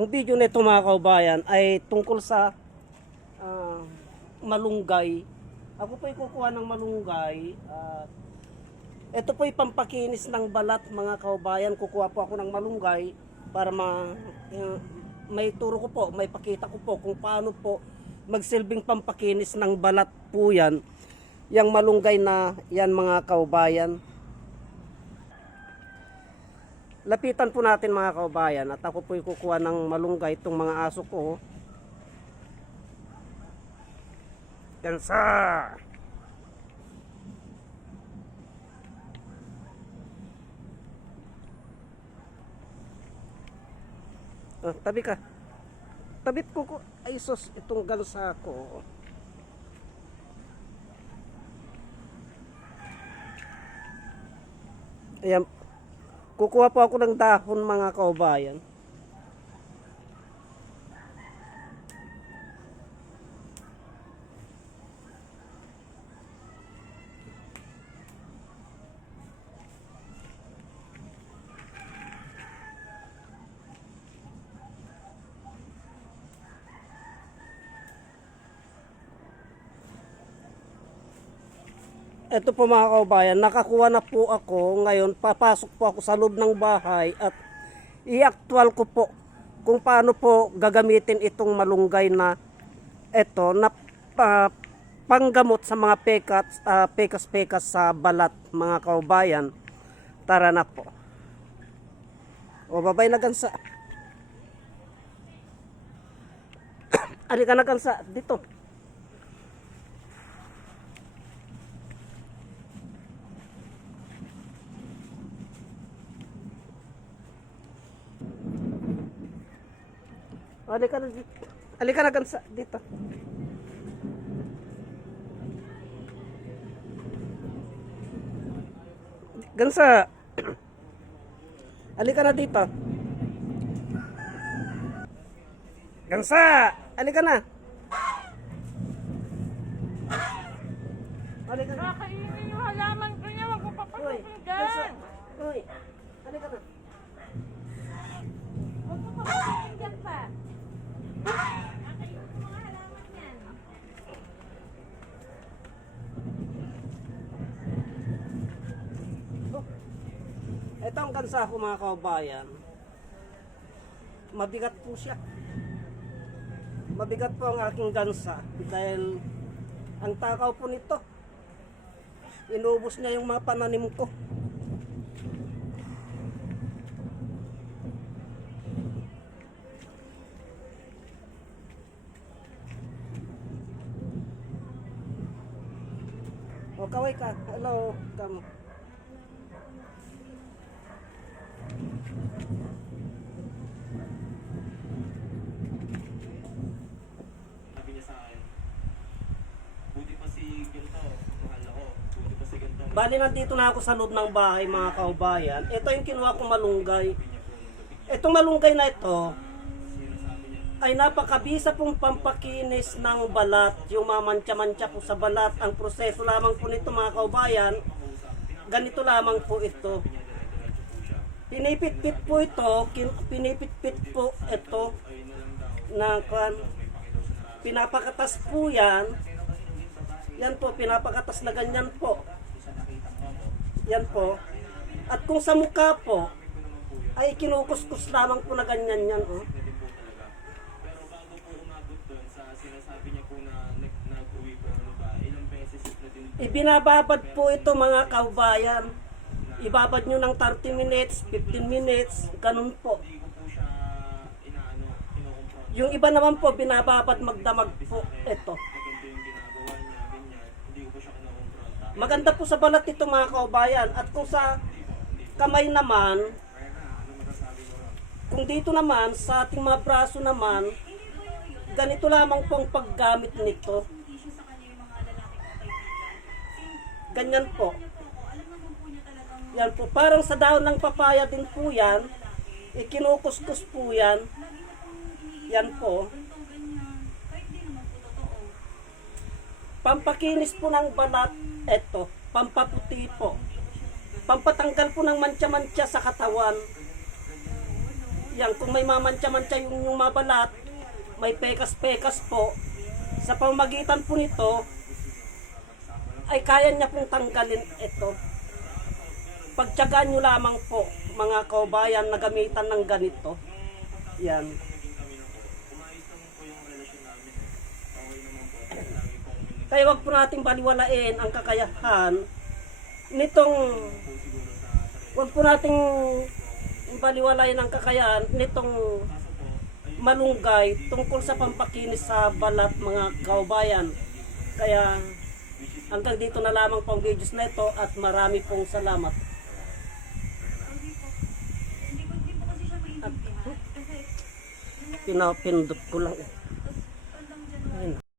Ang video nito mga kaubayan ay tungkol sa malunggay. Ako po ay kukuha ng malunggay. Ito po ay pampakinis ng balat mga kaubayan. Kukuha po ako ng malunggay para may turo ko po, may pakita ko po kung paano po magsilbing pampakinis ng balat po yan. Yang malunggay na yan mga kaubayan. Lapitan po natin mga kaubayan at ako po kukuha ng malunggay itong mga aso ko. Gansa! Oh, tabi ka. Tabit ko. Ay sus, itong gansa ko. Ayan. Kukuha po ako ng dahon mga kaubayan. Ito po mga kaubayan, nakakuha na po ako. Ngayon, papasok po ako sa loob ng bahay at i-actual ko po kung paano po gagamitin itong malunggay na ito na panggamot sa mga pekas sa balat mga kaubayan. Tara na po. O, babay na gansa. Ari ka na gansa, dito. Halika na dito. Halika na gansa dito. Gansa. Halika na dito. Gansa. Halika na. Halika na. Kakainin yung halaman ko niya. Huwag mo papakinggan. Uy. Halika na. Huwag mo papakinggan pa. Kakainin yung mga halaman yan. Ito ang gansa ko mga kaubayan. Mabigat po siya. Mabigat po ang aking gansa dahil ang takaw po nito. Inubos niya yung mga pananim ko. O, kaway ka. Hello. Kamo. Sabi niya sa akin, buti pa si ganito, mahal ako, buti pa si ganito. Bali, nandito na ako sa loob ng bahay mga kaubayan. Ito yung kinuha kong malunggay. Itong malunggay na ito ay napakabisa pong pampakinis ng balat. Yung mamantya-mantya po sa balat. Ang proseso lamang po nito mga kaubayan, ganito lamang po ito. Pinipit-pit po ito, pinipit-pit po ito na pinapakatas po yan. Yan po, pinapakatas na ganyan po. Yan po. At kung sa mukha po, ay kinukuskus lamang po na ganyan yan. Oh. Pero bago po umabot doon sa sinasabi niya po na nag-uwi po ano ba, ilang beses na din Ibinababad po ito mga kaubayan. Ibabad nyo ng 30 minutes, 15 minutes, ganun po. hindi ko po siya kinukumpron. Yung iba naman po, binababad magdamag po. Ito. Ganito yung ginagawa niya, ganyan. Hindi ko po siya kinukumpron. Maganda po sa balat ito mga kaubayan. At kung sa kamay naman, kung dito naman, sa ating mga braso naman, ganito lamang po ang paggamit nito. Ganyan po. Yan po, parang sa dahon ng papaya din po yan. Ikinukuskus po yan. Yan po. Pampakinis po ng balat, eto, pampaputi po. Pampatanggal po ng mantya-mantya sa katawan. Yan, kung may mamantya-mantya yung mabalat, may pekas-pekas po, sa pamagitan po nito, ay kaya niya pong tanggalin ito. Pagtiyagaan nyo lamang po, mga kaubayan, na gamitan ng ganito. Yan. Kaya wag po nating baliwalain ang kakayahan nitong, wag po nating baliwalain ang kakayahan nitong malunggay tungkol sa pampakinis sa balat, mga kaubayan. Kaya hanggang dito na lamang po ang videos na ito at marami pong salamat. Hindi po kasi siya maintindihan. Kasi Pinapindot ko lang.